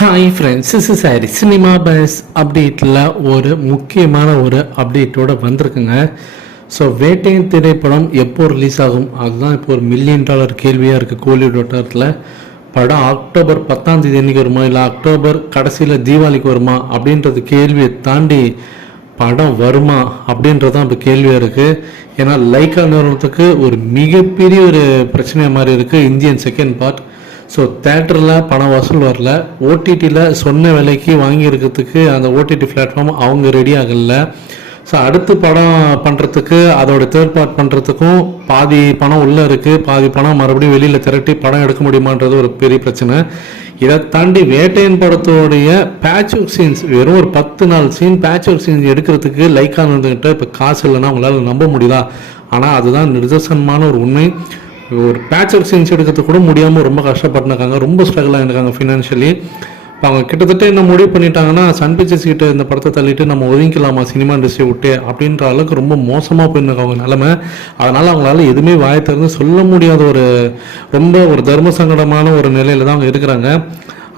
Hi friends is sorry cinema buzz அப்டேட்டில் ஒரு முக்கியமான ஒரு அப்டேட்டோட வந்திருக்குங்க. ஸோ வேட்டையின் திரைப்படம் எப்போ ரிலீஸ் ஆகும்? அதுதான் இப்போ ஒரு மில்லியன் டாலர் கேள்வியாக இருக்குது கோலிவுட் வட்டாரத்தில். படம் அக்டோபர் பத்தாம் தேதி அன்றைக்கி வருமா? இல்லை அக்டோபர் கடைசியில் தீபாவளிக்கு வருமா? அப்படின்றது கேள்வியை தாண்டி படம் வருமா? அப்படின்றதான் இப்போ கேள்வியாக இருக்குது ஏன்னா லைக்கா நிறுவனத்துக்கு ஒரு மிகப்பெரிய ஒரு பிரச்சனையாக மாதிரி இருக்குது இந்தியன் செகண்ட் பார்ட் ஸோ தேட்டரில் பணம் வசூல் வரல. ஓடிடியில் சொன்ன விலைக்கு வாங்கியிருக்கிறதுக்கு அந்த ஓடிடி பிளாட்ஃபார்ம் அவங்க ரெடி ஆகல. ஸோ அடுத்து படம் பண்ணுறதுக்கு அதோட தேர்ட் பார்ட் பண்ணுறதுக்கும் பாதி பணம் உள்ளே இருக்குது பாதி பணம் மறுபடியும் வெளியில் திரட்டி படம் எடுக்க முடியுமான்றது ஒரு பெரிய பிரச்சனை. இதை தாண்டி வேட்டையன் படத்தோடைய பேட்ச் ஒர்க் சீன்ஸ் வெறும் ஒரு பத்து நாள் சீன் பேட்ச் ஒர்க் சீன்ஸ் எடுக்கிறதுக்கு லைக் ஆனதுகிட்ட இப்போ காசு இல்லைன்னா உங்களால் நம்ப முடியுதா? ஆனால் அதுதான் நிதர்சனமான ஒரு உண்மை. ஒரு பேட்ச் ஒர்க் சீன்ஸ் எடுக்கிறது கூட முடியாமல் ரொம்ப கஷ்டப்பட்டுருக்காங்க ரொம்ப ஸ்ட்ரகிள் ஆகிருக்காங்க ஃபினான்ஷியலி இப்போ அவங்க கிட்டத்தட்ட என்ன முடிவு பண்ணிட்டாங்கன்னா சன் பிக்சர்ஸ் கிட்ட இந்த படத்தை தள்ளிட்டு நம்ம ஒதுங்கிக்கலாமா சினிமா இண்டஸ்ட்ரி விட்டு அப்படின்ற அளவுக்கு ரொம்ப மோசமாக போயிருந்தாங்க அவங்க நிலமை. அதனால் அவங்களால எதுவுமே வாயை திறந்து சொல்ல முடியாத ஒரு ரொம்ப ஒரு தர்ம சங்கடமான ஒரு நிலையில தான் அவங்க இருக்கிறாங்க.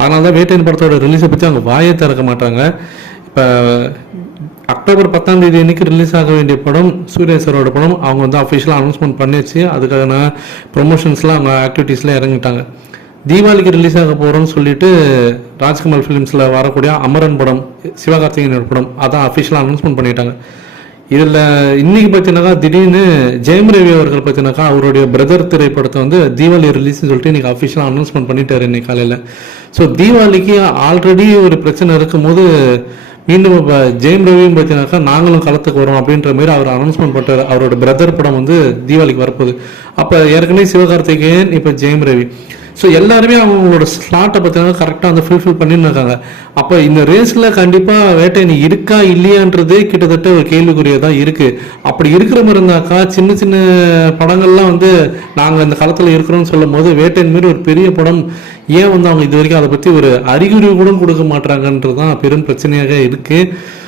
அதனால தான் வேட்டையின் படத்தோட ரிலீஸை பற்றி அவங்க வாயை திறக்க மாட்டாங்க. இப்போ அக்டோபர் பத்தாம் தேதி அன்னைக்கு ரிலீஸ் ஆக வேண்டிய படம் சூர்யா சாரோட படம். அவங்க வந்து அஃபிஷியலாக அனௌன்ஸ்மெண்ட் பண்ணிச்சு அதுக்கான ப்ரொமோஷன்ஸ்லாம் அவங்க ஆக்டிவிட்டீஸ்லாம் இறங்கிட்டாங்க. தீபாவளிக்கு ரிலீஸ் ஆக போகிறோம்னு சொல்லிட்டு ராஜ்குமார் ஃபிலிம்ஸில் வரக்கூடிய அமரன் படம் சிவகார்த்திகேயனோட படம் அதான் அஃபிஷியலாக அனௌன்ஸ்மெண்ட் பண்ணிட்டாங்க. இதில் இன்னைக்கு பார்த்தீங்கன்னாக்கா திடீர்னு ஜெயம் ரவி அவர்கள் பார்த்தீங்கன்னாக்கா அவருடைய பிரதர் திரைப்படத்தை வந்து தீபாவளி ரிலீஸ்னு சொல்லிட்டு இன்னைக்கு அஃபிஷியலாக அனௌன்ஸ்மெண்ட் பண்ணிட்டார் இன்னைக்கு காலையில். ஸோ தீபாவளிக்கு ஆல்ரெடி ஒரு பிரச்சனை இருக்கும்போது மீண்டும் இப்போ ஜெயம் ரவியும் பார்த்தீங்கன்னாக்கா நாங்களும் களத்துக்கு வரோம் அப்படின்ற மாதிரி அவர் அனௌன்ஸ்மெண்ட் பண்ணுறாரு அவரோட பிரதர் படம் வந்து தீபாவளிக்கு வரப்போகுது. அப்போ ஏற்கனவே சிவகார்த்திகேயன் இப்போ ஜெயம் ரவி. ஸோ எல்லாருமே அவங்களோட ஸ்லாட்டை பார்த்தீங்கன்னா கரெக்டாக வந்து ஃபுல்ஃபில் பண்ணியிருந்தாங்க அப்போ இந்த ரேஸில் கண்டிப்பாக வேட்டையன் இருக்கா இல்லையான்றதே கிட்டத்தட்ட ஒரு கேள்விக்குரியதாக இருக்குது அப்படி இருக்கிற மாதிரி இருந்தாக்கா சின்ன சின்ன படங்கள்லாம் வந்து நாங்கள் இந்த காலத்தில் இருக்கிறோம்னு சொல்லும் போது வேட்டையின் மாரி ஒரு பெரிய படம் ஏன் வந்து அவங்க இது வரைக்கும் அதை பற்றி ஒரு அறிகுறி கூட கொடுக்க மாட்டாங்கன்றது தான் பெரும் பிரச்சனையாக இருக்குது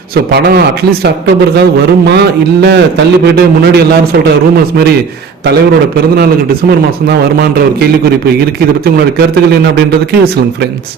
ஸோ படம் அட்லீஸ்ட் அக்டோபருக்காவது வருமா? இல்லை தள்ளி போயிட்டு முன்னாடி எல்லாரும் சொல்கிற ரூமர்ஸ் மாதிரி தலைவரோட பிறந்தநாளுக்கு டிசம்பர் மாதம் தான் வருமான்ற ஒரு கேள்விக்குறிப்பு இருக்குது இதை பற்றி உங்களோட கருத்துக்கள் என்ன அப்படின்றதுக்கு சொல்லுங்க ஃப்ரெண்ட்ஸ்